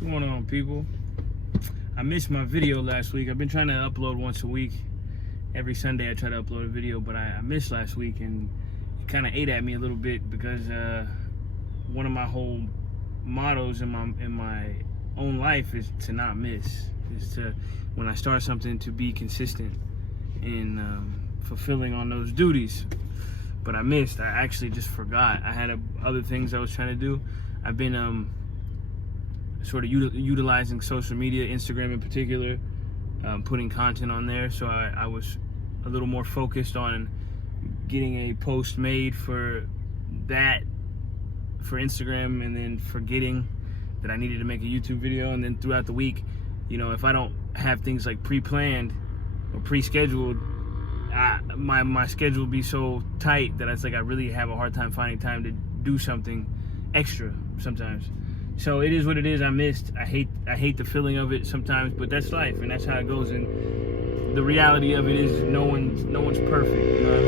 going on, people? I missed my video last week. I've been trying to upload once a week. Every Sunday I try to upload a video, but I missed last week, and it kind of ate at me a little bit because one of my whole mottos in my own life is to not miss. Is to, when I start something, to be consistent in fulfilling on those duties. But I missed. I actually just forgot. I had other things I was trying to do. I've been sort of utilizing social media, Instagram in particular, putting content on there. So I was a little more focused on getting a post made for that, for Instagram, and then forgetting that I needed to make a YouTube video. And then throughout the week, you know, if I don't have things like pre-planned or pre-scheduled, my schedule will be so tight that it's like I really have a hard time finding time to do something extra sometimes. So it is what it is. I missed. I hate the feeling of it sometimes, but that's life, and that's how it goes. And the reality of it is no one's perfect. You know what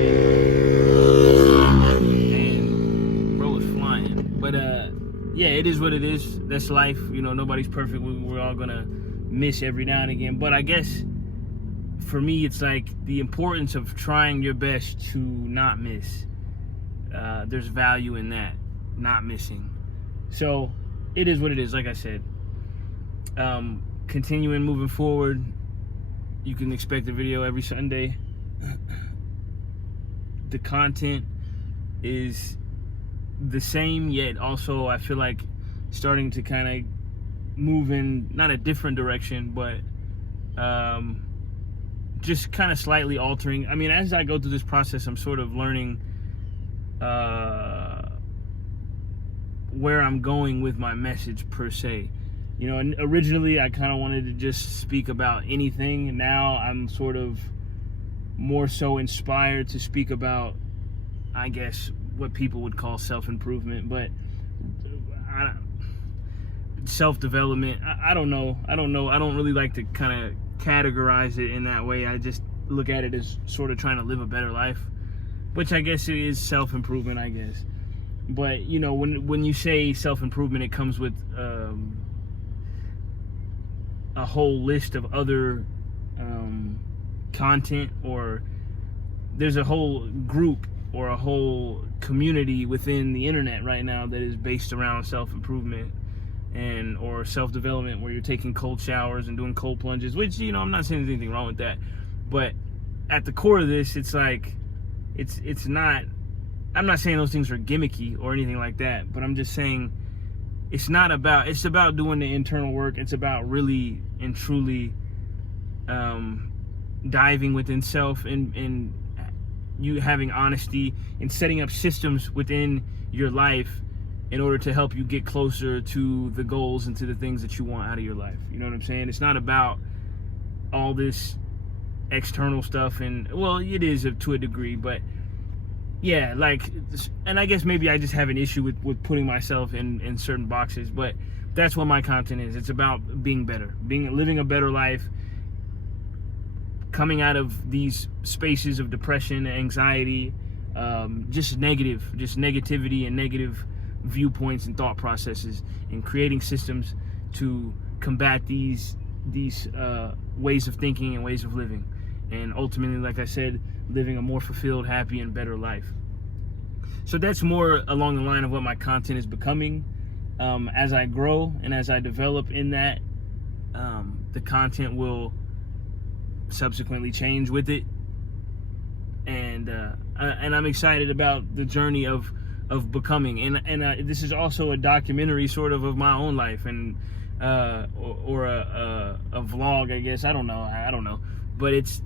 I mean? And bro is flying. But yeah, it is what it is. That's life. You know, nobody's perfect. We're all gonna miss every now and again. But I guess for me, it's like the importance of trying your best to not miss. There's value in that, not missing. So it is what it is, like I said. Continuing moving forward, you can expect a video every Sunday. The content is the same, yet also I feel like starting to kind of move in, not a different direction, but just kind of slightly altering. I mean, as I go through this process, I'm sort of learning where I'm going with my message per se. You know, and originally I kind of wanted to just speak about anything, and now I'm sort of more so inspired to speak about, I guess, what people would call self-improvement, but self-development. I don't know. I don't really like to kind of categorize it in that way. I just look at it as sort of trying to live a better life, which I guess it is self-improvement, I guess. But you know, when you say self-improvement, it comes with a whole list of other content, or there's a whole group or a whole community within the internet right now that is based around self-improvement and or self-development, where you're taking cold showers and doing cold plunges, which, you know, I'm not saying there's anything wrong with that, but at the core of this, it's like it's not, I'm not saying those things are gimmicky or anything like that, but I'm just saying it's about doing the internal work. It's about really and truly diving within self and you having honesty and setting up systems within your life in order to help you get closer to the goals and to the things that you want out of your life. You know what I'm saying? It's not about all this external stuff, and well, it is to a degree, but yeah, like, and I guess maybe I just have an issue with putting myself in certain boxes, but that's what my content is. It's about being better, living a better life, coming out of these spaces of depression, anxiety, just negativity and negative viewpoints and thought processes, and creating systems to combat these ways of thinking and ways of living, and ultimately, like I said, living a more fulfilled, happy, and better life. So that's more along the line of what my content is becoming. As I grow and as I develop in that, the content will subsequently change with it, and I'm excited about the journey of becoming. And this is also a documentary sort of my own life, and or a vlog, I guess. I don't know, but it's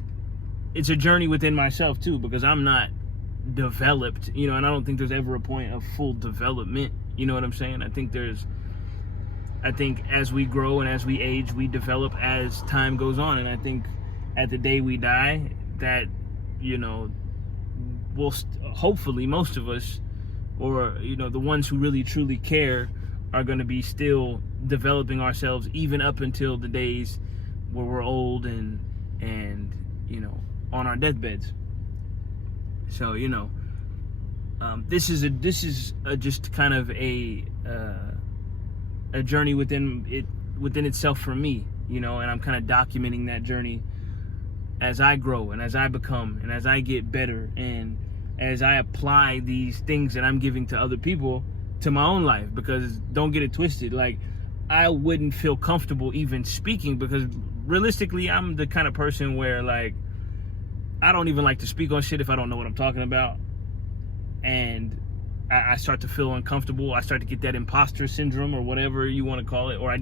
a journey within myself too, because I'm not developed, you know, and I don't think there's ever a point of full development. You know what I'm saying? I think as we grow and as we age, we develop as time goes on, and I think at the day we die, that, you know, we'll hopefully, most of us, or, you know, the ones who really truly care, are going to be still developing ourselves even up until the days where we're old and you know, on our deathbeds. So, you know, this is just kind of a journey within it, itself for me, you know, and I'm kind of documenting that journey as I grow and as I become and as I get better and as I apply these things that I'm giving to other people to my own life. Because don't get it twisted, like, I wouldn't feel comfortable even speaking, because realistically I'm the kind of person where, like, I don't even like to speak on shit if I don't know what I'm talking about. And I start to feel uncomfortable. I start to get that imposter syndrome or whatever you want to call it. Or I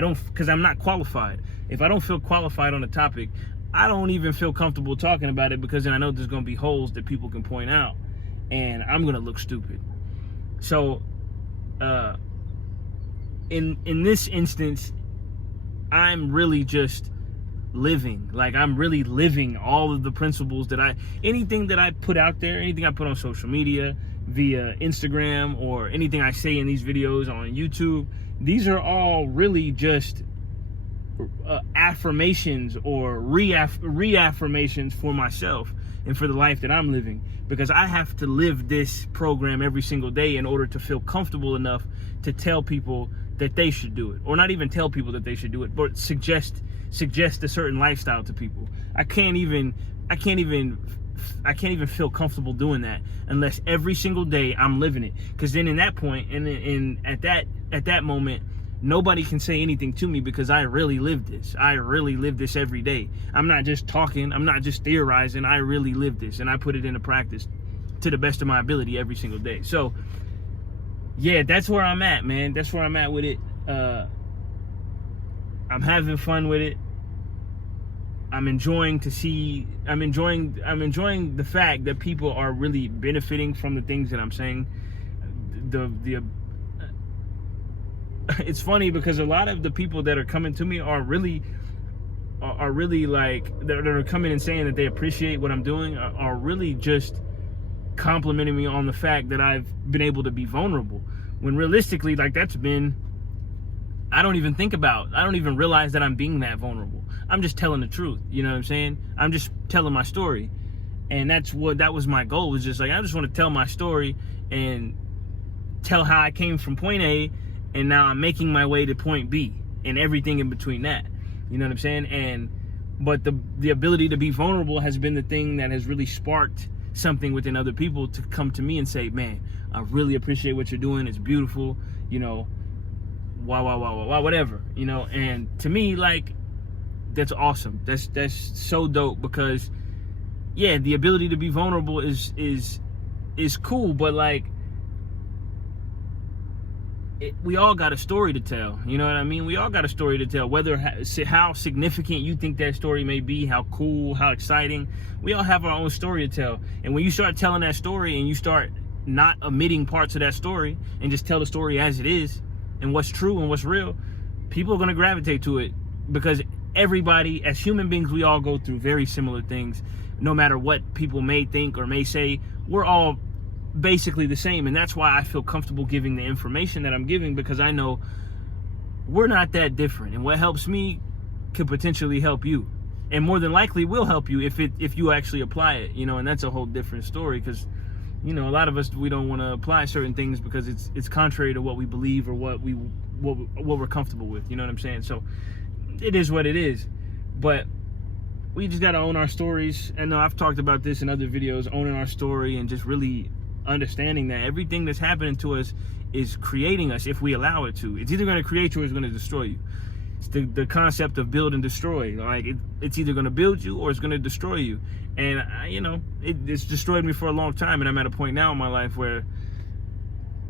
don't, because I'm not qualified. If I don't feel qualified on the topic, I don't even feel comfortable talking about it, because then I know there's going to be holes that people can point out and I'm going to look stupid. So in this instance, I'm really just living. Like, I'm really living all of the principles that anything that I put out there, anything I put on social media, via Instagram, or anything I say in these videos on YouTube, these are all really just affirmations or reaffirmations for myself and for the life that I'm living, because I have to live this program every single day in order to feel comfortable enough to tell people that they should do it, or not even tell people that they should do it, but suggest a certain lifestyle to people. I can't even feel comfortable doing that unless every single day I'm living it. Because then in that point, and at that moment, nobody can say anything to me, because I really live this. I really live this every day. I'm not just talking. I'm not just theorizing. I really live this, and I put it into practice to the best of my ability every single day. So yeah, that's where I'm at, man. That's where I'm at with it. I'm having fun with it. I'm enjoying the fact that people are really benefiting from the things that I'm saying. It's funny, because a lot of the people that are coming to me are really like, that are coming and saying that they appreciate what I'm doing, are really just complimenting me on the fact that I've been able to be vulnerable. When realistically, like, I don't even realize that I'm being that vulnerable. I'm just telling the truth. You know what I'm saying? I'm just telling my story. And that was my goal, was just like, I just want to tell my story and tell how I came from point A, and now I'm making my way to point B and everything in between that. You know what I'm saying? But the ability to be vulnerable has been the thing that has really sparked something within other people to come to me and say, man, I really appreciate what you're doing. It's beautiful, you know, whatever, you know. And to me, like, that's awesome. That's so dope, because yeah, the ability to be vulnerable is cool, but like, we all got a story to tell. You know what I mean? We all got a story to tell, whether how significant you think that story may be, how cool, how exciting. We all have our own story to tell. And when you start telling that story and you start not omitting parts of that story and just tell the story as it is and what's true and what's real, people are going to gravitate to it, because everybody, as human beings, we all go through very similar things. No matter what people may think or may say, we're all basically the same. And that's why I feel comfortable giving the information that I'm giving, because I know we're not that different, and what helps me could potentially help you, and more than likely will help you if you actually apply it, you know. And that's a whole different story, because, you know, a lot of us, we don't want to apply certain things because it's contrary to what we believe or what we're comfortable with, you know what I'm saying? So it is what it is. But we just got to own our stories. And I've talked about this in other videos, owning our story and just really understanding that everything that's happening to us is creating us if we allow it to. It's either going to create you or it's going to destroy you. It's the concept of build and destroy. Like, it's either going to build you or it's going to destroy you. And you know, it's destroyed me for a long time, and I'm at a point now in my life where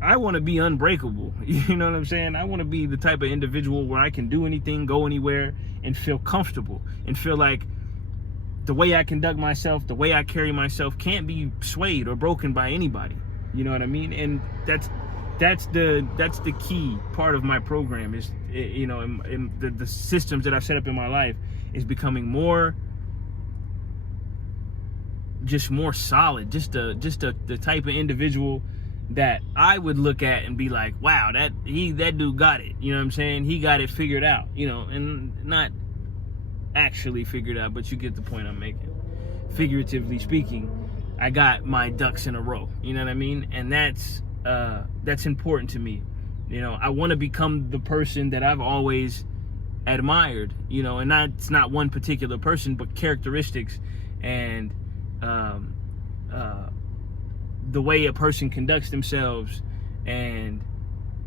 I want to be unbreakable. You know what I'm saying? I want to be the type of individual where I can do anything, go anywhere, and feel comfortable, and feel like the way I conduct myself, the way I carry myself can't be swayed or broken by anybody. You know what I mean? And that's the key part of my program, is, you know, in the systems that I've set up in my life is becoming more solid, just the type of individual that I would look at and be like, wow, that dude got it. You know what I'm saying? He got it figured out, you know, and not actually figured out, but you get the point I'm making. Figuratively speaking, I got my ducks in a row, you know what I mean? And that's important to me. You know, I want to become the person that I've always admired, you know, and it's not one particular person, but characteristics and the way a person conducts themselves and,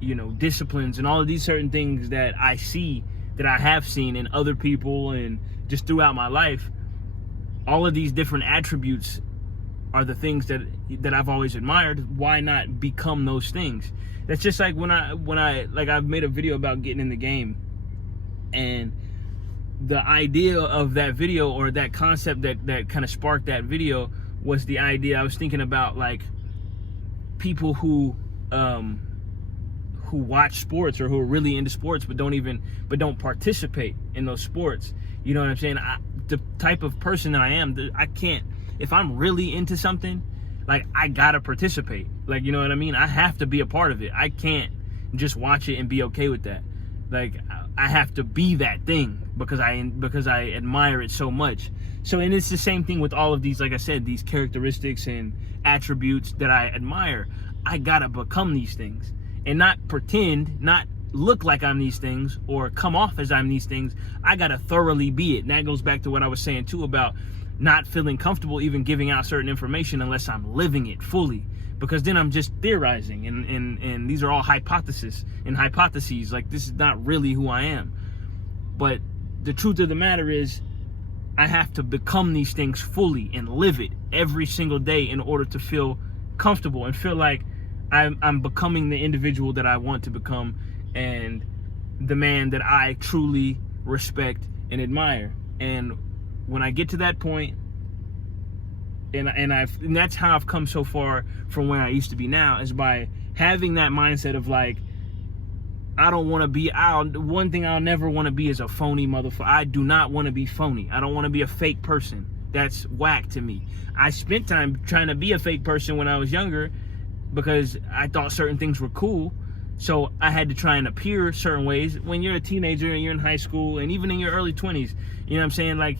you know, disciplines and all of these certain things that I see, that I have seen in other people and just throughout my life. All of these different attributes are the things that I've always admired. Why not become those things? That's just like when I like, I've made a video about getting in the game, and the idea of that video, or that concept that kind of sparked that video, was the idea I was thinking about, like, people who watch sports, or who are really into sports but don't participate in those sports. You know what I'm saying? The type of person that I am, I can't, if I'm really into something, like, I gotta participate. Like, you know what I mean? I have to be a part of it. I can't just watch it and be okay with that. Like, I have to be that thing because I admire it so much. So, and it's the same thing with all of these, like I said, these characteristics and attributes that I admire. I gotta become these things and not pretend, not look like I'm these things or come off as I'm these things. I gotta thoroughly be it. And that goes back to what I was saying too about not feeling comfortable even giving out certain information unless I'm living it fully, because then I'm just theorizing, and these are all hypotheses. Like, this is not really who I am. But the truth of the matter is, I have to become these things fully and live it every single day in order to feel comfortable and feel like I'm becoming the individual that I want to become, and the man that I truly respect and admire. And when I get to that point, and that's how I've come so far from where I used to be now, is by having that mindset of, like, I don't want to be, one thing I'll never want to be is a phony motherfucker. I do not want to be phony. I don't want to be a fake person. That's whack to me. I spent time trying to be a fake person when I was younger because I thought certain things were cool. So I had to try and appear certain ways. When you're a teenager and you're in high school and even in your early 20s, you know what I'm saying? Like,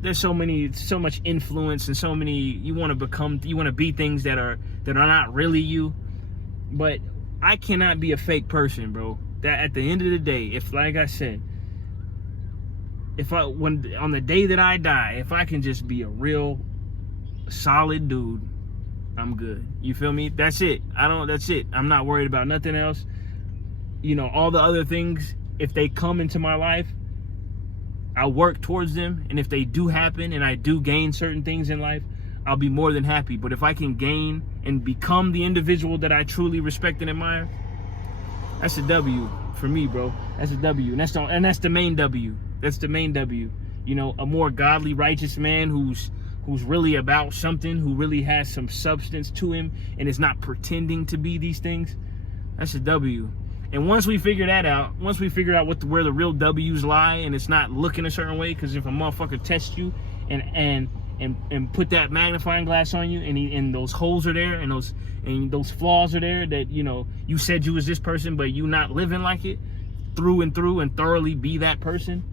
there's so much influence and so many, you want to be things that are not really you. But I cannot be a fake person, bro. That at the end of the day, if, like I said, on the day that I die, if I can just be a real solid dude, I'm good. You feel me? That's it. That's it. I'm not worried about nothing else. You know, all the other things, if they come into my life, I'll work towards them. And if they do happen and I do gain certain things in life, I'll be more than happy. But if I can gain and become the individual that I truly respect and admire, that's a W for me, bro. That's a W. And that's the main W. That's the main W. You know, a more godly, righteous man who's really about something, who really has some substance to him and is not pretending to be these things. That's a W. And once we figure that out, once we figure out where the real W's lie, and it's not looking a certain way, because if a motherfucker tests you and put that magnifying glass on you, and those holes are there, and those flaws are there, that, you know, you said you was this person, but you not living like it through and through, and thoroughly be that person,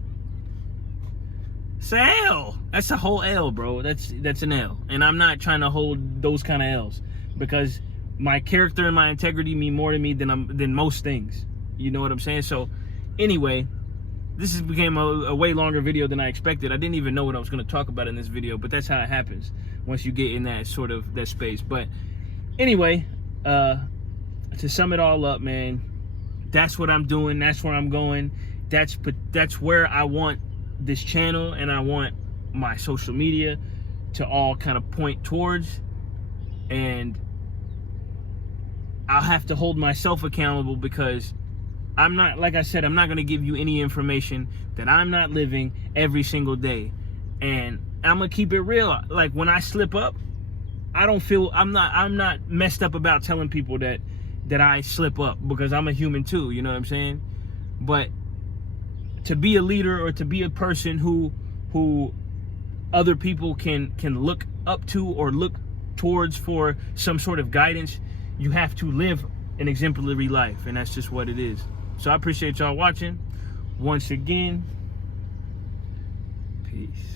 it's an L. That's a whole L, bro. That's an L. And I'm not trying to hold those kind of L's, because my character and my integrity mean more to me than most things. You know what I'm saying? So anyway, this became a way longer video than I expected. I didn't even know what I was going to talk about in this video, but that's how it happens once you get in that space. But anyway, to sum it all up, man, that's what I'm doing. That's where I'm going. That's where I want this channel, and I want my social media to all kind of point towards. And I'll have to hold myself accountable, because I'm not, like I said, I'm not going to give you any information that I'm not living every single day. And I'm going to keep it real. Like, when I slip up, I'm not messed up about telling people that I slip up, because I'm a human too, you know what I'm saying? But to be a leader, or to be a person who other people can look up to or look towards for some sort of guidance, you have to live an exemplary life, and that's just what it is. So I appreciate y'all watching. Once again, peace.